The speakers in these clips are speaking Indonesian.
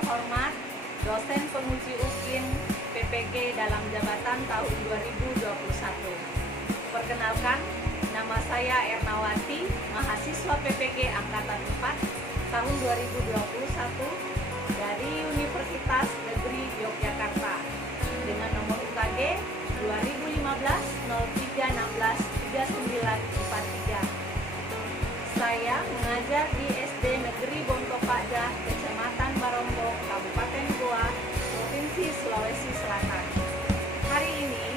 terhormat dosen penguji UKIN PPG dalam jabatan tahun 2021. Perkenalkan, nama saya Ernawati, mahasiswa PPG Angkatan 4 tahun 2021 dari Universitas Negeri Yogyakarta dengan nomor UKG 2015-03-16-3943. Saya mengajar di SD Negeri Bontopakja, Kecamatan Barongko, Kabupaten Goa, Provinsi Sulawesi Selatan. Hari ini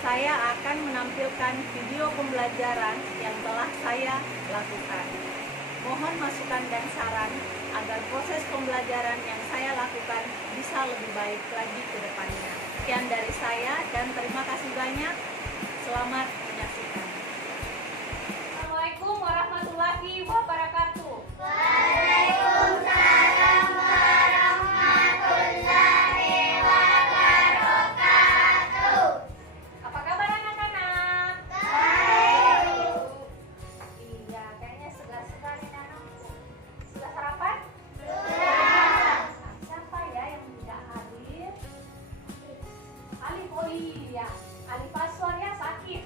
saya akan menampilkan video pembelajaran yang telah saya lakukan. Mohon masukan dan saran agar proses pembelajaran yang saya lakukan bisa lebih baik lagi ke depannya. Sekian dari saya dan terima kasih banyak. Selamat menyaksikan. Assalamualaikum warahmatullahi wabarakatuh. Waalaikumsalam warahmatullahi wabarakatuh. Apa kabar anak-anak? Baik. Iya, kayaknya segar sekali anakku. Sudah sarapan? Sudah. Siapa ya yang tidak hadir? Alif, oh iya, Alif Aswarnya sakit.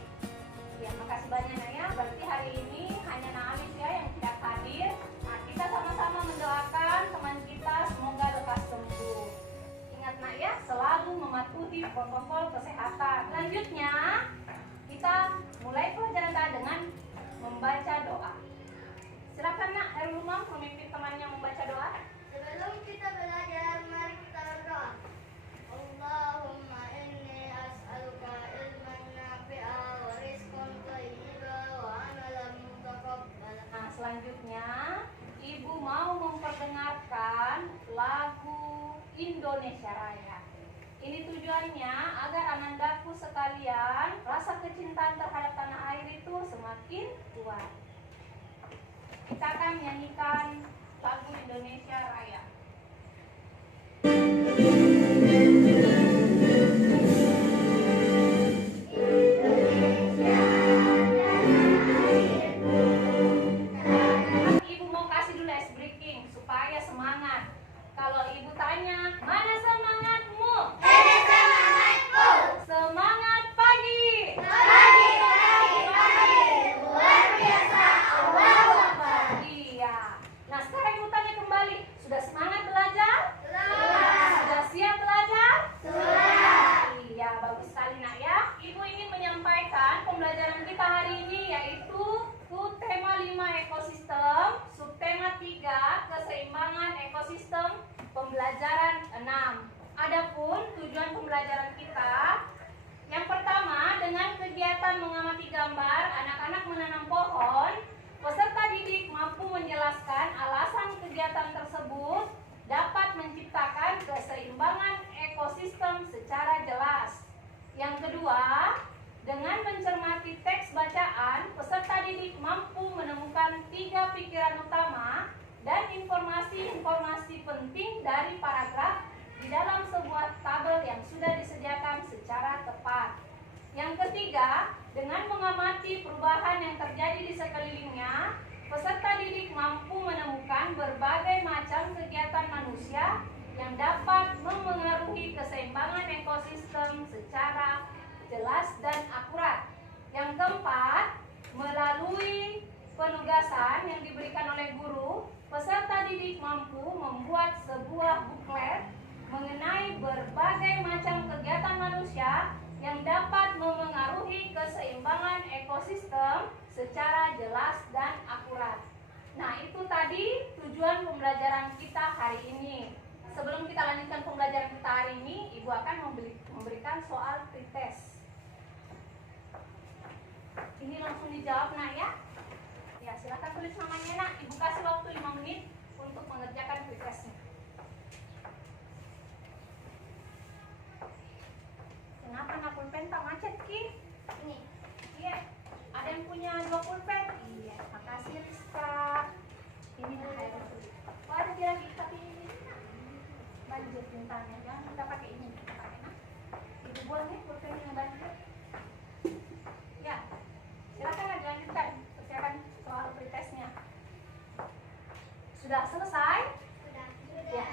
Ya, makasih banyak Nak ya. Berarti hari ini hanya Nak Alif ya yang tidak hadir. Nah, kita sama-sama mendoakan teman kita semoga lekas sembuh. Ingat Nak ya, selalu mematuhi protokol kesehatan. Selanjutnya, kita mulai pelajaran kita dengan membaca doa. Silakan Nak, Herul Umam memimpin temannya membaca doa. Sebelum kita belajar, mari kita berdoa. Allahumma inni as'aluka ilman nafi'a wa rizqan thayyiban wa amalan mutaqabbalan. Nah, selanjutnya Ibu mau memperdengarkan lagu Indonesia Raya. Ini tujuannya agar anandaku sekalian rasa kecintaan terhadap tanah air itu semakin kuat. Kita akan menyanyikan lagu Indonesia Raya. Ibu mau kasih dulu ice breaking supaya semangat. Kalau ibu tanya, mana semangatmu? Semangatku. Semangat pagi. Pagi, luar biasa. Allahu Akbar. Iya. Nah, sekarang ibu tanya kembali, sudah semangat belajar? Sudah. Sudah siap belajar? Sudah. Iya, bagus sekali Nak ya. Ibu ingin menyampaikan pembelajaran kita hari ini yaitu subtema 5 ekosistem, subtema 3 keseimbangan ekosistem, pembelajaran 6. Adapun tujuan pembelajaran kita yang pertama, dengan kegiatan mengamati gambar, anak-anak menanam pohon, peserta didik mampu menjelaskan alasan kegiatan tersebut dapat menciptakan keseimbangan ekosistem secara jelas. Yang kedua, dengan mencermati teks bacaan, peserta didik mampu menemukan 3 pikiran utama dan informasi-informasi penting dari paragraf di dalam sebuah tabel yang sudah disediakan secara tepat. Yang ketiga, dengan mengamati perubahan yang terjadi di sekelilingnya, peserta didik mampu menemukan berbagai macam kegiatan manusia yang dapat memengaruhi keseimbangan ekosistem secara jelas dan akurat. Yang keempat, melalui penugasan yang diberikan oleh guru, peserta didik mampu membuat sebuah buklet mengenai berbagai macam kegiatan manusia yang dapat memengaruhi keseimbangan ekosistem secara jelas dan akurat. Nah, itu tadi tujuan pembelajaran kita hari ini. Sebelum kita lanjutkan pembelajaran kita hari ini, Ibu akan memberikan soal pretest. Ini langsung dijawab Nak ya. Ya, silakan tulis namanya Nak. Ibu kasih waktu 5 menit untuk mengerjakan pretestnya. Kenapa nak pulpen tak macet Ki? Ini. Iya. Ada yang punya 2 pulpen? Iya. Makasih Rizka. Ini Nak air. Oh, ada lagi tapi ini banjir tintanya. Jangan kita pakai ini. Kita pakai Nak. Ibu buang ya pulpen yang banjir. Ya. Silakan dilanjutkan persiapan soal pretestnya. Sudah selesai? Sudah. Ya.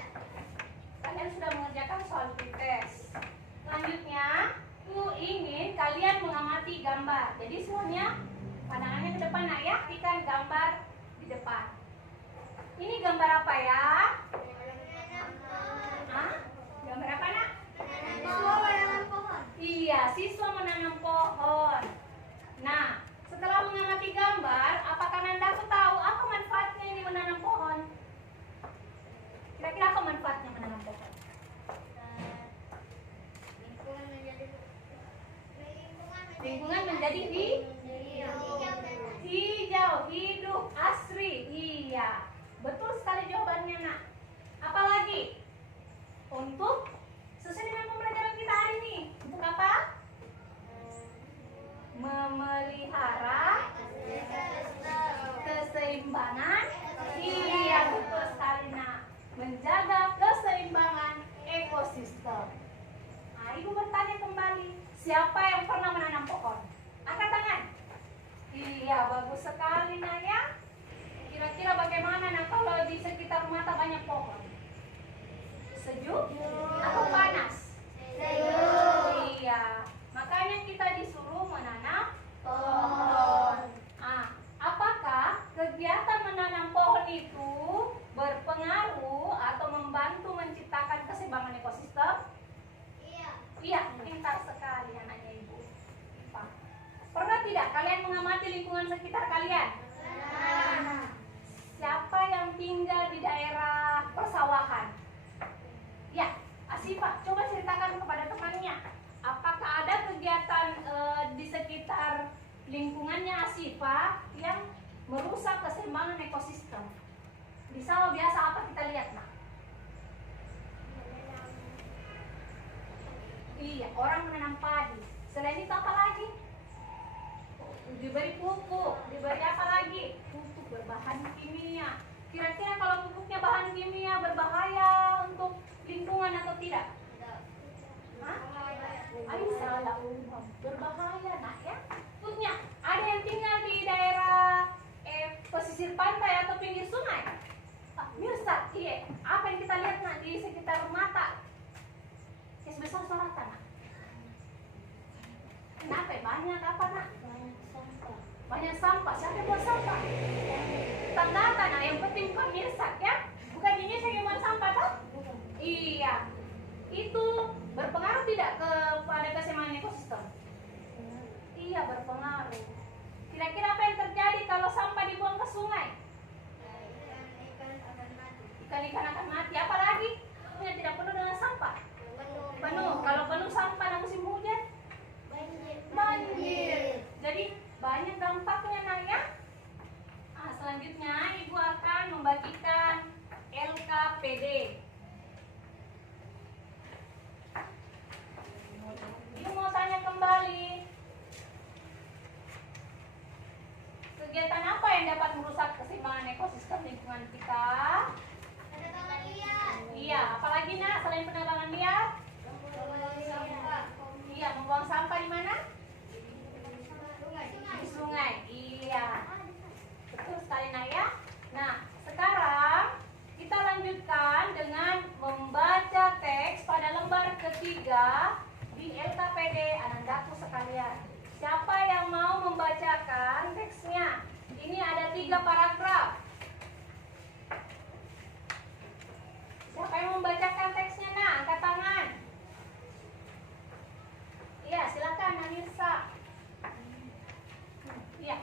gambar. Jadi semuanya pandangannya ke depan nak ya, ikan gambar di depan. Ini gambar apa ya? Hah? Gambar apa nak? Siswa menanam pohon. Iya, siswa menanam pohon. Nah, setelah mengamati gambar, apakah Nanda tahu apa manfaatnya ini menanam pohon? Kira-kira apa manfaatnya menanam pohon? Lingkungan menjadi hijau, hidup, asri. Iya, betul sekali jawabannya nak. Apalagi? Untuk sesuai dengan pembelajaran kita hari ini. Untuk apa? Memelihara keseimbangan. Iya, betul sekali nak. Menjaga keseimbangan ekosistem. Nah, ibu bertanya kembali, siapa yang pernah menanam pohon? Angkat tangan. Iya, bagus sekali nak ya. Kira-kira bagaimana nak kalau di sekitar rumah tak banyak pohon? Sejuk atau panas? Sejuk. Iya, makanya kita disuruh menanam Pohon. Ah, apakah kegiatan menanam pohon itu berpengaruh atau membantu menciptakan keseimbangan ekosistem? Iya, pintar sekali anaknya ibu. Pernah tidak kalian mengamati lingkungan sekitar kalian? Siapa yang tinggal di daerah persawahan? Ya, Asifah, coba ceritakan kepada temannya. Apakah ada kegiatan di sekitar lingkungannya Asifah yang merusak keseimbangan ekosistem? Di sawah biasa apa kita lihat, nak? Iya, orang menanam padi. Selain itu apa lagi? Diberi pupuk, diberi apa lagi? Pupuk berbahan kimia. Kira-kira kalau pupuknya bahan kimia berbahaya untuk lingkungan atau tidak? Hah? Ayo salah umum. Berbahaya nak ya. Pupuknya ada yang tinggal di daerah pesisir pantai atau pinggir sungai. Mirsat, iya. Apa yang kita lihat nak di sekitar mata? Besar suara nak. Kenapa? Banyak apa nak? Banyak sampah. Siapa yang buat sampah? Tanda nak. Yang penting bukan mirsat ya. Bukan ini saya yang buat sampah toh? Iya. Itu berpengaruh tidak kepada keseimbangan ekosistem? Iya, berpengaruh. Kira-kira apa yang terjadi kalau sampah dibuang ke sungai? Ikan-ikan akan mati. Apalagi? Tidak penuh dengan sampah. Penuh. Kalau penuh sampah pada musim hujan, banjir. Jadi banyak dampaknya nak ya. Selanjutnya ibu akan membagikan LKPD. Ibu mau tanya kembali, kegiatan apa yang dapat merusak keseimbangan ekosistem lingkungan kita? Iya, apalagi nak selain penerangan liar? Iya, membuang sampah di mana? Di sungai. Iya, betul sekali nak ya. Nah, sekarang kita lanjutkan dengan membaca teks pada lembar ketiga di LKPD Anandaku sekalian. Siapa yang mau membacakan teksnya? Ini ada 3 paragraf. Siapa yang membacakan teksnya nak? Angkat tangan. Iya, silakan Anissa. Iya.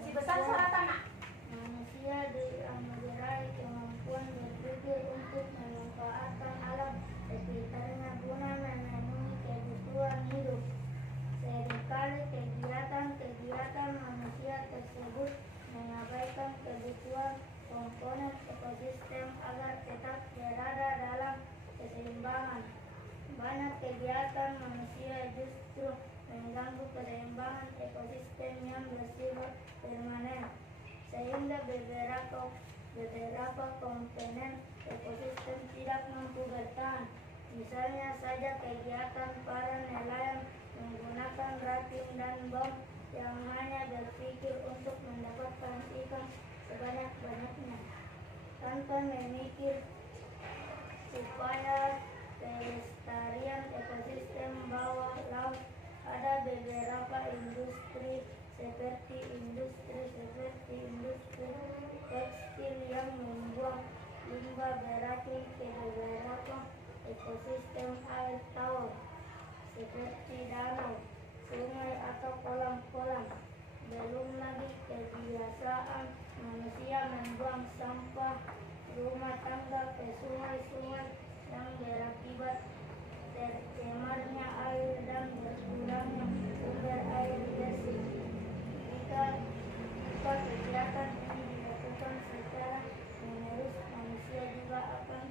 Si besar suara tanah. Manusia dianugerai kemampuan berpikir untuk memanfaatkan alam sekitarnya guna memenuhi kebutuhan hidup. Seringkali kegiatan manusia tersebut mengabaikan kebutuhan komponen ekosistem agar tetap berada dalam keseimbangan. Banyak kegiatan manusia justru mengganggu keseimbangan ekosistem yang bersifat permanen, sehingga beberapa komponen ekosistem tidak mampu bertahan. Misalnya saja kegiatan para nelayan menggunakan rafting dan bom yang hanya berpikir untuk mendapatkan ikan sebanyak-banyaknya, tanpa memikir supaya pelestarian ekosistem bawah laut. Ada beberapa seperti industri tekstil yang membuang limbah beracun ke beberapa ekosistem air tawar seperti danau, sungai atau kolam-kolam. Belum lagi kebiasaan manusia membuang sampah rumah tangga ke sungai-sungai yang berakibat tercemarnya air dan berkurangnya sumber air bersih. Jika kegiatan ini dilakukan secara menerus, manusia juga akan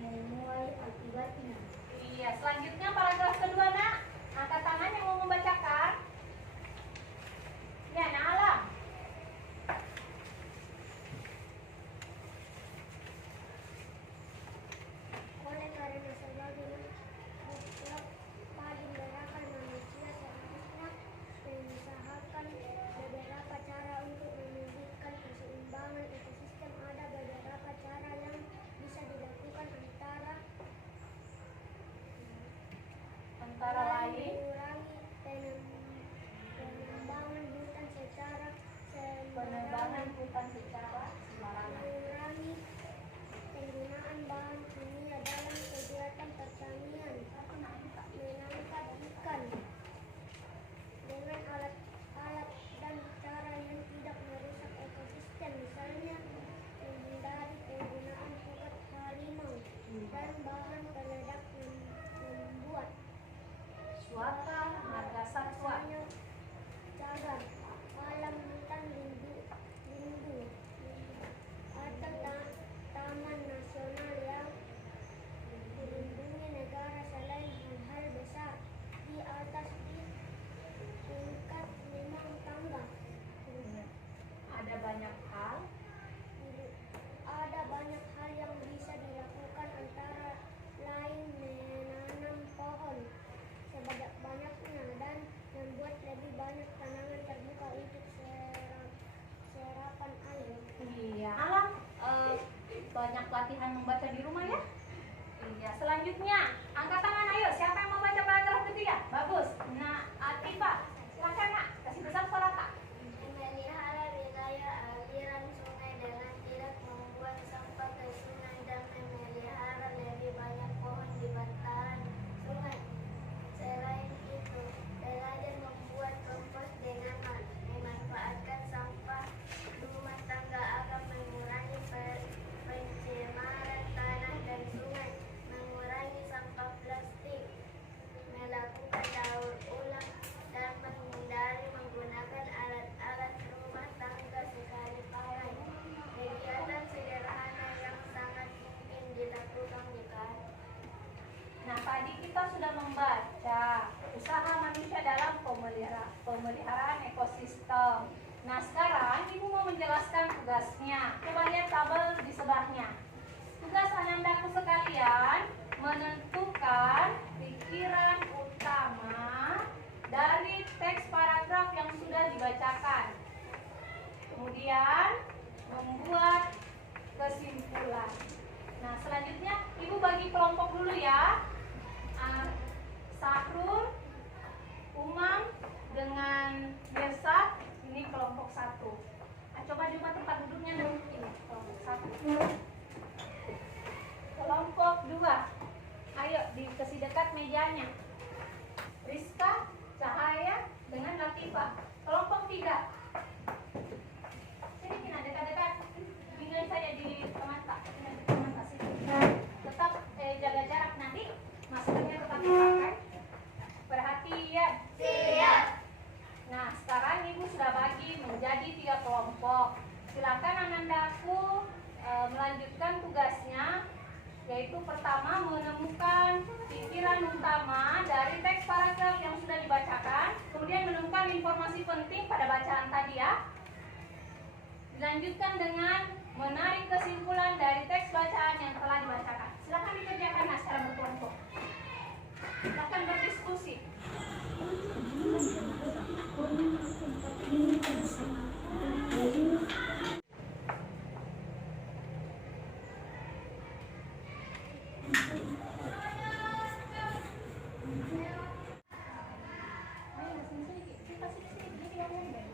menuai akibatnya. Iya, selanjutnya paragraf kedua, Nak. Angkat tangan yang mau membacakan. Ya, Nak Alam. Oleh karena sebagai makhluk paling berakal, manusia seharusnya mengusahakan beberapa cara untuk mewujudkan keseimbangan ekosistem. Ada beberapa cara yang bisa dilakukan, Antara lain, mengurangi penebangan hutan secara penebangan sembarangan, hutan secara sembarangan. mengurangi penggunaan bahan kimia dalam kegiatan pertanian, menangkap ikan dengan alat-alat dan cara yang tidak merusak ekosistem, misalnya menghindari penggunaan pukat harimau dan bahan peledak membuat Suaka marga satwa. misalnya cagar alam hutan lindung atau taman nasional yang dilindungi negara. Selain hal-hal besar di atas di tingkat memang tangga, Ada banyak hal ada banyak hal yang bisa dilakukan, antara lain menanam pohon sebanyak-banyaknya dan membuat lebih banyak tanaman terbuka untuk serapan air. Iya. Alam, banyak latihan membaca di rumah ya. Iya. Selanjutnya, angkat tangan ayo. Siapa yang mau baca paragraf ketiga? Bagus. Nah, Atifa, silakan Nak. Kasih besar suara Kak. Memelihara wilayah aliran sungai dengan tidak membuang sampah ke sungai dan memelihara lebih banyak pohon di bantaran sungai. Selain itu, belajar membuat kompos dengan memanfaatkan sampah rumah tangga agar mengurangi pencemaran tanah dan sungai, mengurangi sampah plastik, melakukan daur ulang, dan menghindari menggunakan alat-alat rumah tangga sekali pakai. Kegiatan sederhana yang sangat mungkin dilakukan jika Nah, tadi kita sudah membaca usaha manusia dalam pemeliharaan ekosistem. Nah, sekarang Ibu mau menjelaskan tugasnya. Coba lihat tabel di sebelahnya. Tugas anandaku sekalian menentukan pikiran utama dari teks paragraf yang sudah dibacakan. Kemudian membuat kesimpulan. Nah, selanjutnya Ibu bagi kelompok dulu ya. Sahrul, Umam dengan Mirsad, ini kelompok 1. Coba coba tempat duduknya dong. Ini kelompok 1. Kelompok 2. Ayo dikasih dekat mejanya. Rizka, Cahaya dengan Latifah. Kelompok 3. Sini Kina dekat-dekat. Tinggal saya di mata. Tetap jaga jarak nanti. Maskernya tetap dipakai. Perhatian. siap. Nah, sekarang Ibu sudah bagi menjadi 3 kelompok. Silakan anandaku melanjutkan tugasnya, yaitu pertama menemukan pikiran utama dari teks paragraf yang sudah dibacakan, kemudian menemukan informasi penting pada bacaan tadi ya. Dilanjutkan dengan menarik kesimpulan dari teks bacaan yang telah dibacakan. Silakan dikerjakan secara berkelompok. Silakan berdiskusi. Ayo, sini, kita sini, biar lihat.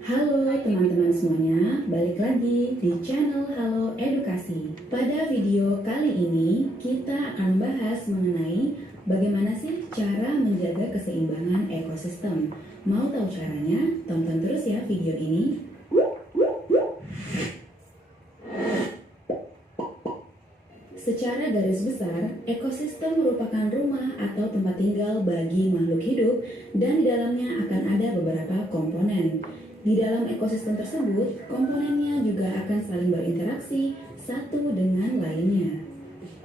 Halo teman-teman semuanya, balik lagi di channel Halo Edukasi. Pada video kali ini kita akan membahas mengenai bagaimana sih cara menjaga keseimbangan ekosistem. Mau tahu caranya? Tonton terus ya video ini. Secara garis besar, ekosistem merupakan rumah atau tempat tinggal bagi makhluk hidup dan di dalamnya akan ada beberapa komponen. Di dalam ekosistem tersebut, komponennya juga akan saling berinteraksi satu dengan lainnya.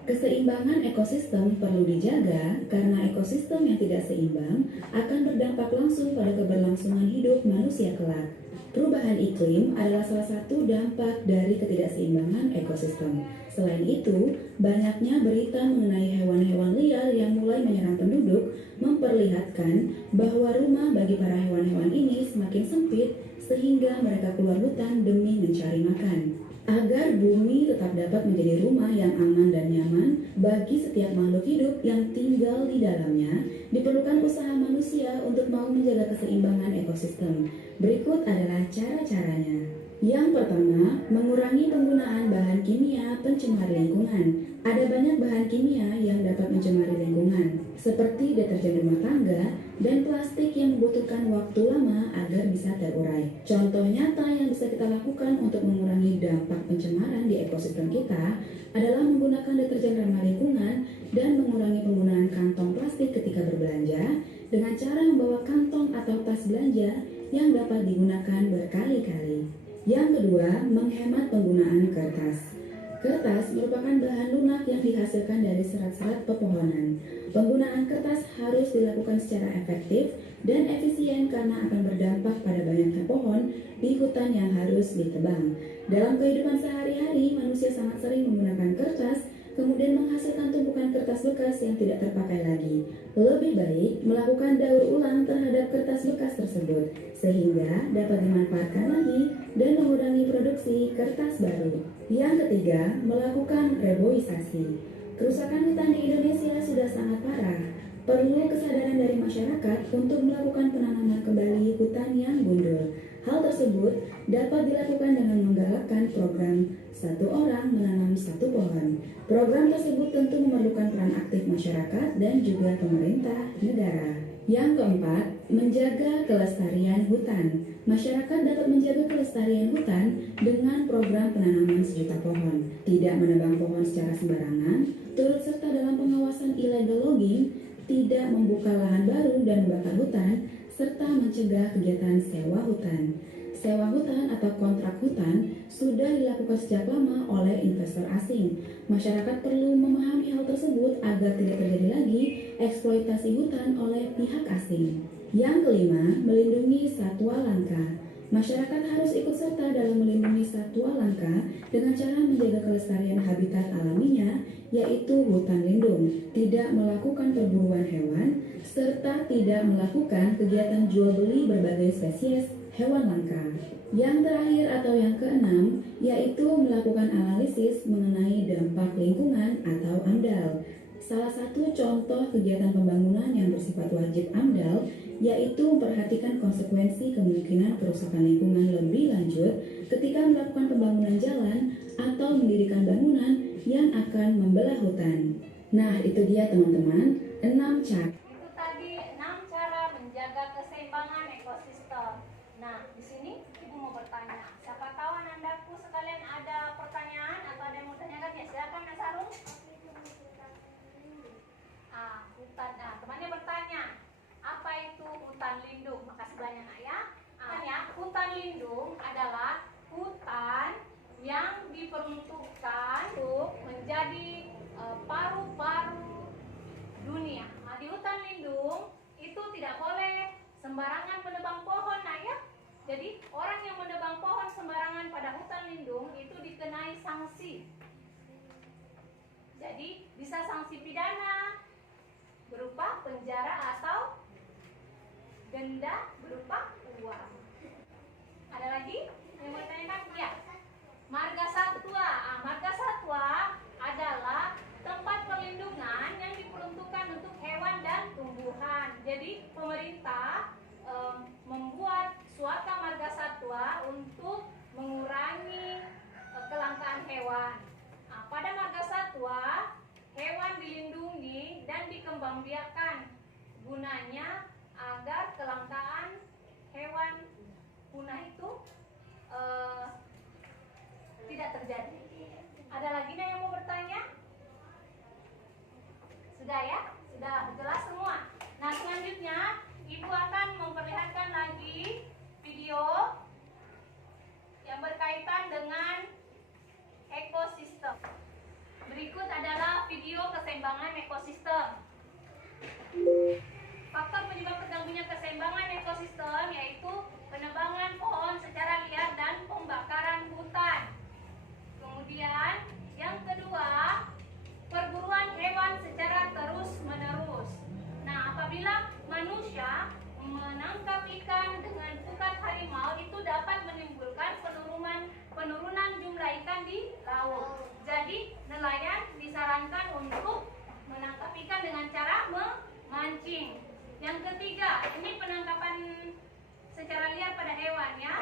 Keseimbangan ekosistem perlu dijaga karena ekosistem yang tidak seimbang akan berdampak langsung pada keberlangsungan hidup manusia kelak. Perubahan iklim adalah salah satu dampak dari ketidakseimbangan ekosistem. Selain itu, banyaknya berita mengenai hewan-hewan liar yang mulai menyerang penduduk memperlihatkan bahwa rumah bagi para hewan-hewan ini semakin sempit sehingga mereka keluar hutan demi mencari makan. Agar bumi tetap dapat menjadi rumah yang aman dan nyaman bagi setiap makhluk hidup yang tinggal di dalamnya, diperlukan usaha manusia untuk mau menjaga keseimbangan ekosistem. Berikut adalah cara-caranya. Yang pertama, mengurangi penggunaan bahan kimia pencemar lingkungan. Ada banyak bahan kimia yang dapat mencemari lingkungan, seperti deterjen rumah tangga dan plastik yang membutuhkan waktu lama agar bisa terurai. Contoh nyata yang bisa kita lakukan untuk mengurangi dampak pencemaran di ekosistem kita adalah menggunakan deterjen ramah lingkungan dan mengurangi penggunaan kantong plastik ketika berbelanja dengan cara membawa kantong atau tas belanja yang dapat digunakan berkali-kali. Yang kedua, menghemat penggunaan kertas. Kertas merupakan bahan lunak yang dihasilkan dari serat-serat pepohonan. Penggunaan kertas harus dilakukan secara efektif dan efisien karena akan berdampak pada banyaknya pohon di hutan yang harus ditebang. Dalam kehidupan sehari-hari, manusia sangat sering menggunakan kertas, kemudian menghasilkan tumpukan kertas bekas yang tidak terpakai lagi. Lebih baik melakukan daur ulang terhadap kertas bekas tersebut, sehingga dapat dimanfaatkan lagi dan mengurangi produksi kertas baru. Yang ketiga, melakukan reboisasi. Kerusakan hutan di Indonesia sudah sangat parah. Perlu kesadaran dari masyarakat untuk melakukan penanaman kembali hutan yang gundul. Hal tersebut dapat dilakukan dengan menggalakkan program satu orang menanam satu pohon. Program tersebut tentu memerlukan peran aktif masyarakat dan juga pemerintah negara. Yang keempat, menjaga kelestarian hutan. Masyarakat dapat menjaga kelestarian hutan dengan program penanaman sejuta pohon, tidak menebang pohon secara sembarangan, turut serta dalam pengawasan illegal logging, tidak membuka lahan baru dan membakar hutan, serta mencegah kegiatan sewa hutan. Sewa hutan atau kontrak hutan sudah dilakukan sejak lama oleh investor asing. Masyarakat perlu memahami hal tersebut agar tidak terjadi lagi eksploitasi hutan oleh pihak asing. Yang kelima, melindungi satwa langka. Masyarakat harus ikut serta dalam melindungi satwa langka dengan cara menjaga kelestarian habitat alaminya, yaitu hutan lindung, tidak melakukan perburuan hewan, serta tidak melakukan kegiatan jual beli berbagai spesies hewan langka. Yang terakhir atau yang keenam, yaitu melakukan analisis mengenai dampak lingkungan atau AMDAL. Salah satu contoh kegiatan pembangunan yang bersifat wajib AMDAL yaitu memperhatikan konsekuensi kemungkinan kerusakan lingkungan lebih lanjut ketika melakukan pembangunan jalan atau mendirikan bangunan yang akan membelah hutan. Nah, itu dia teman-teman, 6 cara. Itu tadi 6 cara menjaga keseimbangan ekosistem. Nah, di sini Ibu mau bertanya. Siapa tahu anandaku sekalian ada pertanyaan atau ada yang mau tanyakan ya? Silakan Mas Sarung. Hutan. Nah, temannya bertanya, apa itu hutan lindung? Makasih banyak Nak ya. Hutan lindung adalah hutan yang diperuntukkan untuk menjadi paru-paru dunia. Nah, di hutan lindung itu tidak boleh sembarangan menebang pohon, Nak ya. Jadi orang yang menebang pohon sembarangan pada hutan lindung itu dikenai sanksi. Jadi bisa sanksi pidana berupa penjara atau denda berupa uang. Ada lagi yang mau ditanyakan? Ya. Marga Satwa. Marga Satwa adalah tempat perlindungan yang diperuntukkan untuk hewan dan tumbuhan. Jadi pemerintah membuat suaka marga satwa gunanya agar kelangkaan hewan punah itu tidak terjadi. Ada lagi nih yang mau bertanya? Sudah ya? Sudah jelas semua. Nah, selanjutnya Ibu akan memperlihatkan lagi video yang berkaitan dengan ekosistem. Berikut adalah video keseimbangan ekosistem. Faktor penyebab terganggunya keseimbangan ekosistem yaitu penebangan pohon secara liar dan pembakaran hutan. Kemudian yang kedua, perburuan hewan secara terus-menerus. Nah, apabila manusia menangkap ikan dengan pukat harimau, itu dapat menimbulkan penurunan jumlah ikan di laut. Jadi, nelayan disarankan untuk menangkap ikan dengan cara memancing. Yang ketiga, ini penangkapan secara liar pada hewan ya.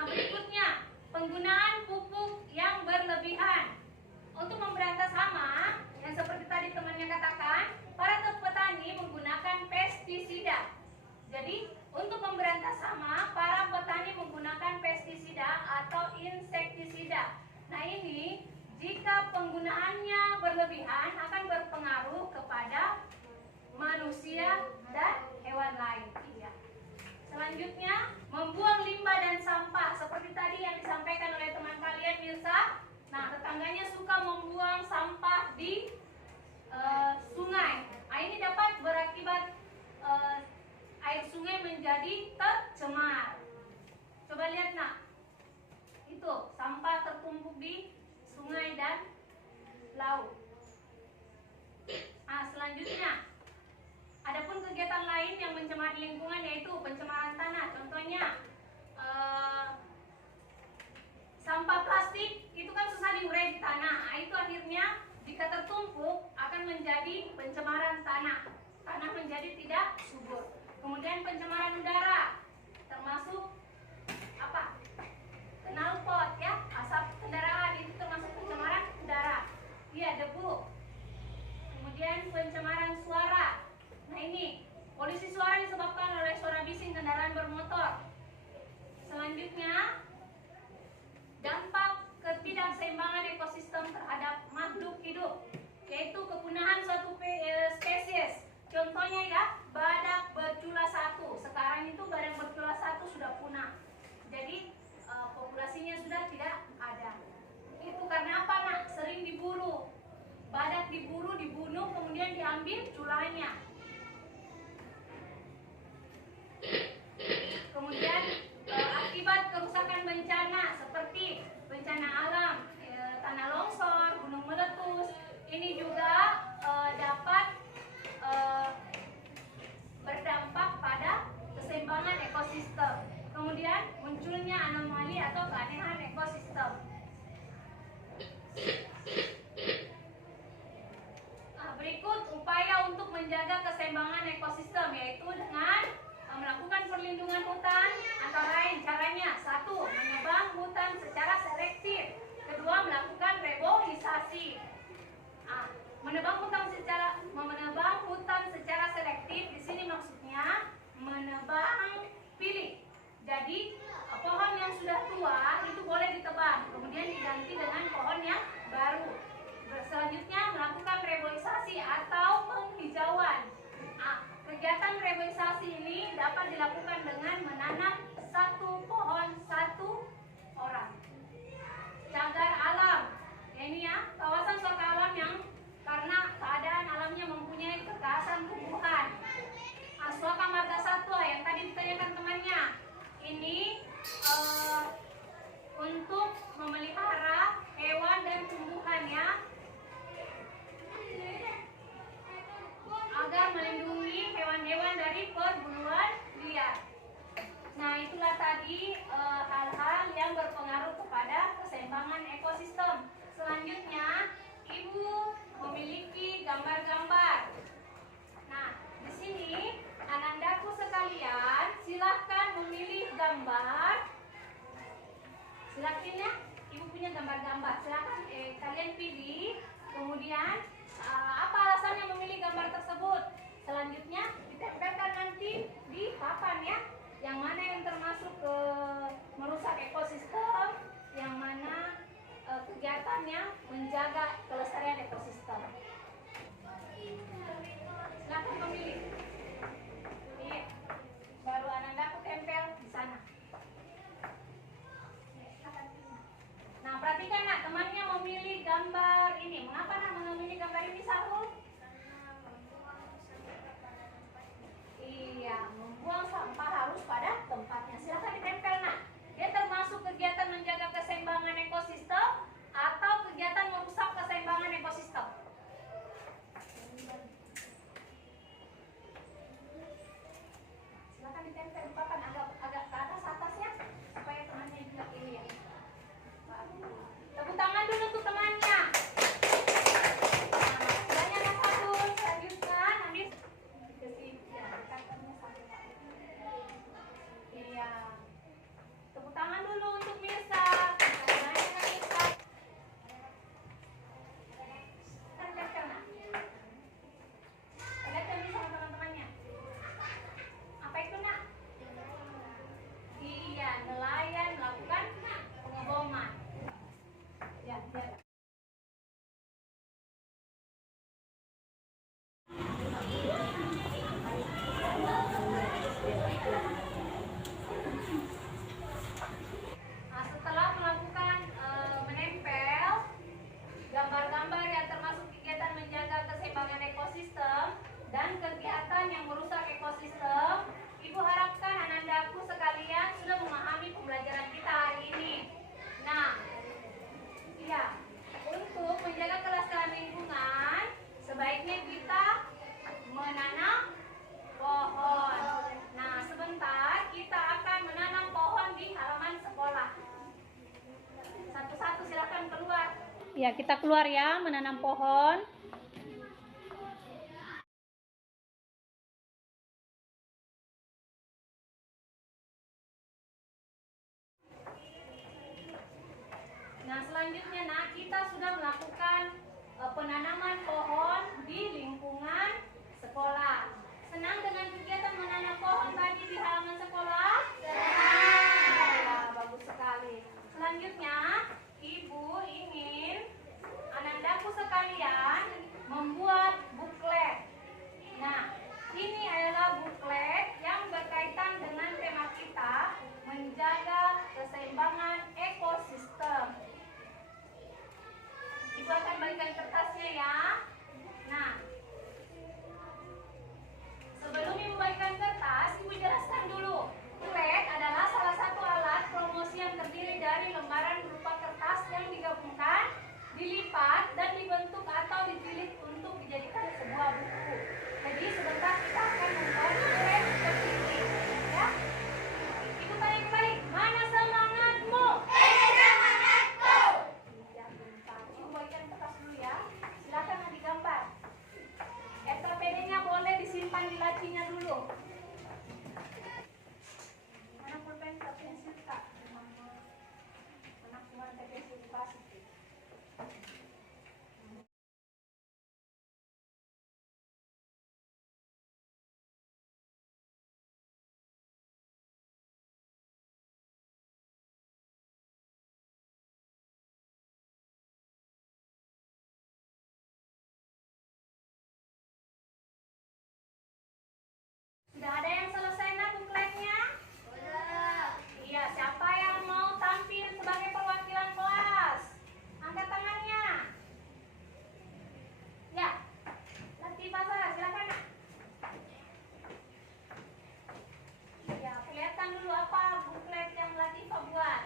Berikutnya, penggunaan pupuk yang berlebihan. Untuk memberantas hama, yang seperti tadi temannya katakan, para petani menggunakan pestisida. Jadi, untuk memberantas hama, para petani menggunakan pestisida atau insektisida. Nah, ini jika penggunaannya berlebihan akan berpengaruh kepada manusia dan hewan lain. Iya. Selanjutnya, membuang limbah dan sampah seperti tadi yang disampaikan oleh teman kalian, Mirsa. Nah, tetangganya suka membuang sampah di sungai. Nah, ini dapat berakibat air sungai menjadi tercemar. Coba lihat, nak. Itu sampah tertumpuk di sungai dan laut. Nah, selanjutnya, adapun kegiatan lain yang mencemari lingkungan yaitu pencemaran tanah. Contohnya, sampah plastik itu kan susah diurai di tanah. Nah, itu akhirnya jika tertumpuk akan menjadi pencemaran tanah. Tanah menjadi tidak subur. Kemudian pencemaran udara, termasuk apa? Knalpot ya, asap kendaraan itu termasuk pencemaran udara. Iya, debu. Kemudian pencemaran suara. Nah, ini polusi suara disebabkan oleh suara bising kendaraan bermotor. Selanjutnya, dampak ketidakseimbangan ekosistem terhadap makhluk hidup, yaitu kepunahan suatu spesies. Contohnya ya, badak bercula satu. Sekarang itu badak bercula satu sudah punah. Jadi populasinya sudah tidak ada. Itu karena apa, nak? Sering diburu. Badak diburu, dibunuh, kemudian diambil culanya. Kemudian akibat kerusakan bencana seperti bencana alam, tanah longsor, gunung meletus, ini juga dapat berdampak pada keseimbangan ekosistem. Kemudian munculnya anomali atau keanehan ekosistem. Berikut upaya untuk menjaga keseimbangan ekosistem, yaitu dengan melakukan perlindungan hutan. Antara lain caranya: 1. Menebang hutan secara selektif. 2. Melakukan reboisasi. Menebang hutan secara selektif di sini maksudnya menebang pilih. Jadi pohon yang sudah tua itu boleh ditebang, kemudian diganti dengan pohon yang baru. Selanjutnya melakukan reboisasi atau penghijauan. Kegiatan reboisasi ini dapat dilakukan dengan menanam 1 pohon 1 orang. Cagar alam. Ini ya, kawasan suaka alam yang karena keadaan alamnya mempunyai kekhasan tumbuhan. Suaka marga satwa yang tadi ditanyakan temannya. Ini untuk memelihara hewan dan tumbuhan ya, agar melindungi hewan-hewan dari perburuan liar. Nah, itulah tadi hal-hal yang berpengaruh kepada keseimbangan ekosistem. Selanjutnya, Ibu memiliki gambar-gambar. Nah, di sini anandaku sekalian, silahkan memilih gambar. Silahkan ya, Ibu punya gambar-gambar. Silahkan kalian pilih. Kemudian apa alasan teman yang memilih gambar tersebut. Selanjutnya ditempelkan nanti di papan ya. Yang mana yang termasuk merusak ekosistem, yang mana kegiatannya menjaga kelestarian ekosistem. Silakan memilih. Iya. Baru Ananda aku tempel di sana. Nah, perhatikan nak, temannya memilih gambar ini. Mengapa nak memilih gambar ini, Sarul? Iya, membuang sampah harus pada tempatnya. Silakan ditempel nak. Dia termasuk kegiatan menjaga keseimbangan ekosistem atau kegiatan merusak keseimbangan ekosistem? Silakan ditempel di papan agak ke atas ya, supaya temannya juga ini ya. Tepuk tangan dulu untuk temannya. Nah, banyak yang bagus. Lanjutkan, ambil ke sini. Ya, katanya sampai. Iya. Tepuk tangan dulu untuk Mirsa. Banyak yang Mirsa. Tempel nak. Lihat kan sama teman-temannya. Apa itu nak? Iya, nelayan melakukan pengeboman. Ya, ya. Nah, setelah melakukan menempel gambar-gambar yang termasuk kegiatan menjaga keseimbangan ekosistem dan kegiatan yang merusak ekosistem, Ibu harapkan anandaku sekalian sudah memahami pembelajaran kita hari ini. Nah, iya, untuk menjaga kelestarian lingkungan, sebaiknya kita menanam pohon. Nah, sebentar kita akan menanam pohon di halaman sekolah. Satu-satu silakan keluar. Ya, kita keluar ya, menanam pohon. Nah, selanjutnya kita sudah melakukan penanaman pohon di lingkungan sekolah. Senang dengan kegiatan menanam pohon tadi di halaman sekolah? Ya, bagus sekali. Selanjutnya, Ibu ingin anandaku sekalian membuat buklet. Nah, ini adalah buklet yang berkaitan dengan tema kita, menjaga keseimbangan ekosistem. Ibu akan bagikan kertasnya ya. Nah, sebelum Ibu bagikan kertas, Ibu jelaskan dulu. Buklet adalah salah satu alat promosi yang terdiri dari lembaran berupa kertas yang digabungkan, dilipat, dan dibentuk atau dijilid untuk dijadikan sebuah buku. Jadi sebentar kita akan membuat buklet seperti ini. Ya. Ibu tanya kembali, mana semangatmu? Semangatku! Ya, bentar. Ibu bagikan kertas dulu ya. Silakan digambar. SKPD-nya boleh disimpan di lacinya dulu. Mana pulpen pensil Kak? Mana keluar pensil plastik? Sudah ada yang selesai nak bukletnya? Iya, siapa yang mau tampil sebagai perwakilan kelas? Angkat tangannya. Ya, Latifah Sarah, silakan nak. Ya, kelihatan dulu apa buklet yang Latifah buat.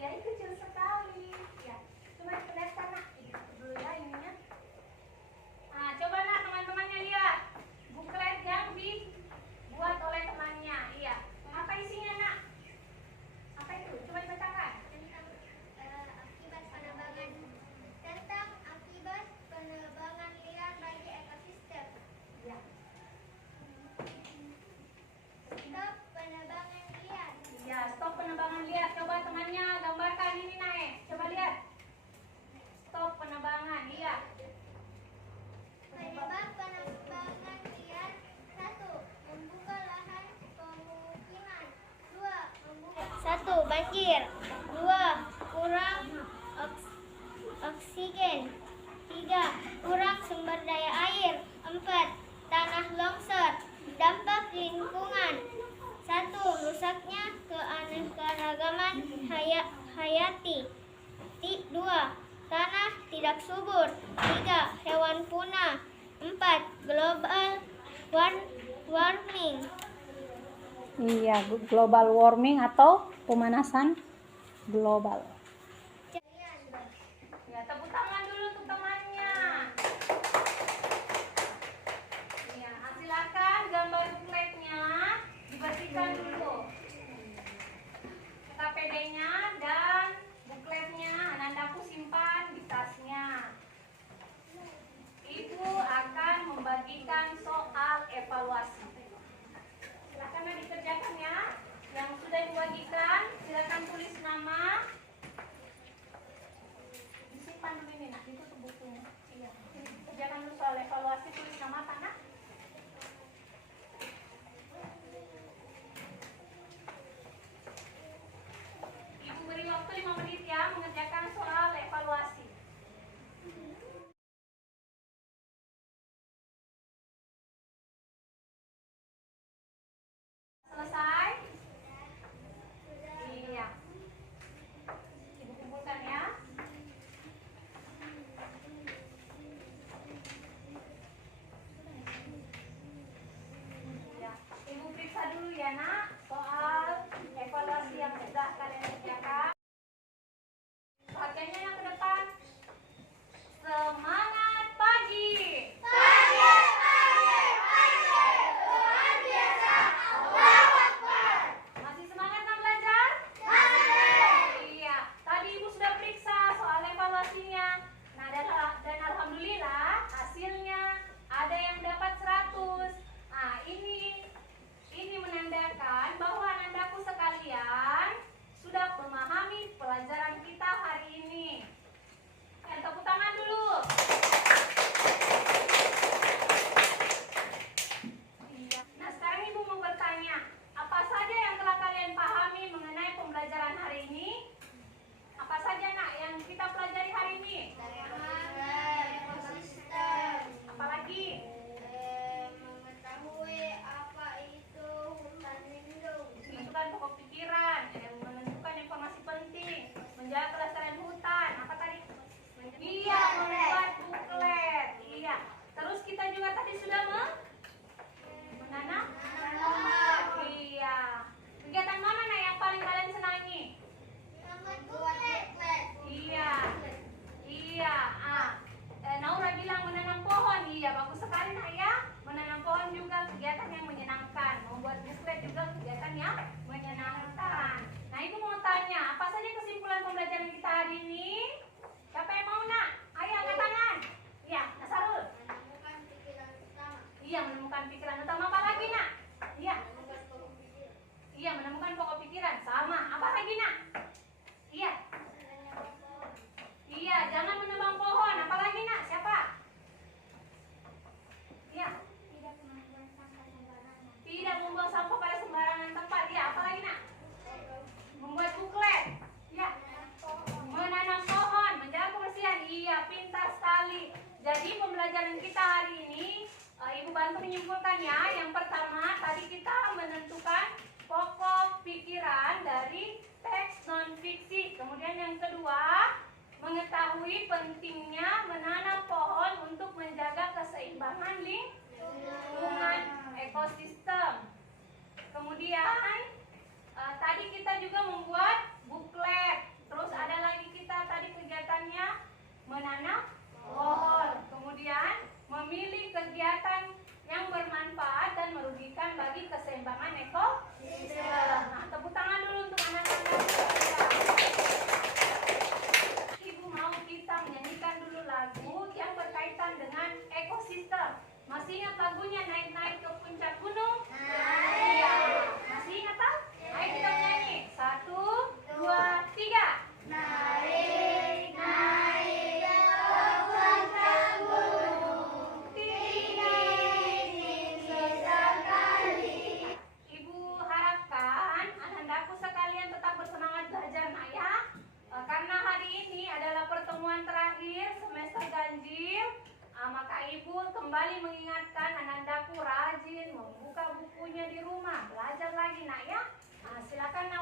Iya, ini kecil sekali. Ya, cuma kelihatan nak. Dulu ya ininya. Nah, coba nak teman-temannya lihat buklet yang dibuat oleh temannya. Iya. Apa isinya nak? Apa itu? Coba dibacakan. Tentang akibat penebangan liar bagi ekosistem. Ya. Stop penebangan liar. Iya, stop penebangan liar. Coba temannya gambarkan banjir. 2. Kurang oksigen. 3. Kurang sumber daya air. 4. Tanah longsor. Dampak lingkungan. 1. Rusaknya keanekaragaman hayati. 2. Tanah tidak subur. 3. Hewan punah. 4. Global warming. Iya, global warming atau pemanasan global. Ya, tepuk tangan dulu untuk temannya. Ya, silakan gambar bukletnya dibersihkan dulu. KPD-nya dan bukletnya Anandaku simpan di tasnya. Ibu akan membagikan soal evaluasi. Silakan dikerjakan ya. Yang sudah dibagikan, silakan tulis nama. Disimpan dulu ini, nah itu tuh bukunya. Iya. Kerjakan dulu soal evaluasi, tulis nama tanah. Ibu beri waktu 5 menit ya mengerjakan soal evaluasi. Selesai? Iya. Ibu kumpulkan ya. Ya. Ibu periksa dulu ya nak soal evaluasi yang sudah kalian kerjakan. Perhatiannya yang ke depan. Semangat pagi. Masih semangat nak belajar? Iya. Tadi ibu sudah periksa soal evaluasinya. Nah, dan alhamdulillah hasilnya ada yang dapat 100. Nah, ini menandakan bahwa anandaku sekalian sudah memahami pelajaran kita hari ini. Tepuk tangan dulu. Iya. Nah, sekarang ibu mau bertanya, apa saja yang telah kalian pahami mengenai pembelajaran hari ini? Apa saja nak yang kita pelajari hari ini? Apalagi? Mengetahui apa itu hutan lindung. Menentukan pokok pikiran, menentukan informasi penting, menjaga kelestarian hutan. Apa tadi? Iya, membuat buklet. Iya. Terus kita juga tadi sudah menanam. Iya. Kegiatan mana nak yang paling kalian senangi? Iya. Iya. Naura bilang menanam pohon. Iya, bagus sekali nak ya. Menanam pohon juga kegiatan yang menyenangkan. Membuat buklet juga kegiatan yang menyenangkan. Nah, ibu mau tanya, apa saja kesimpulan pembelajaran kita hari ini? Siapa yang mau nak? Ayo angkat tangan. Iya, Nasarul. Iya, menemukan pikiran utama. Apa lagi nak? Iya. Iya, menemukan pokok pikiran. Sama. Apa lagi nak? Iya. Iya, jangan menebang pohon. Apa lagi nak? Siapa? Iya. Tidak membuang sampah pada sembarangan tempat. Iya, apa lagi nak? Membuat buklet. Iya. Menanam pohon, menjaga kebersihan. Iya, pintar sekali. Jadi pembelajaran kita hari ini, ibu bantu menyimpulkan ya. Yang pertama, tadi kita menentukan pokok pikiran dari teks non-fiksi. Kemudian yang kedua, mengetahui pentingnya menanam pohon untuk menjaga keseimbangan lingkungan ekosistem. Kemudian tadi kita juga membuat buklet. Terus ada lagi kita tadi kegiatannya menanam pohon. Kemudian memilih kegiatan yang bermanfaat dan merugikan bagi keseimbangan ekosistem. Nah, tepuk tangan dulu untuk anak-anak. Ibu mau kita menyanyikan dulu lagu yang berkaitan dengan ekosistem. Masih ingat lagunya naik-naik ke puncak gunung? Iya. Masih ingat tak? Ayo kita menyanyi. 1, 2, 3. Naik, naik ke puncak gunung, tinggi sesekali. Ibu waktunya di rumah, belajar lagi nak ya. Silakan nak.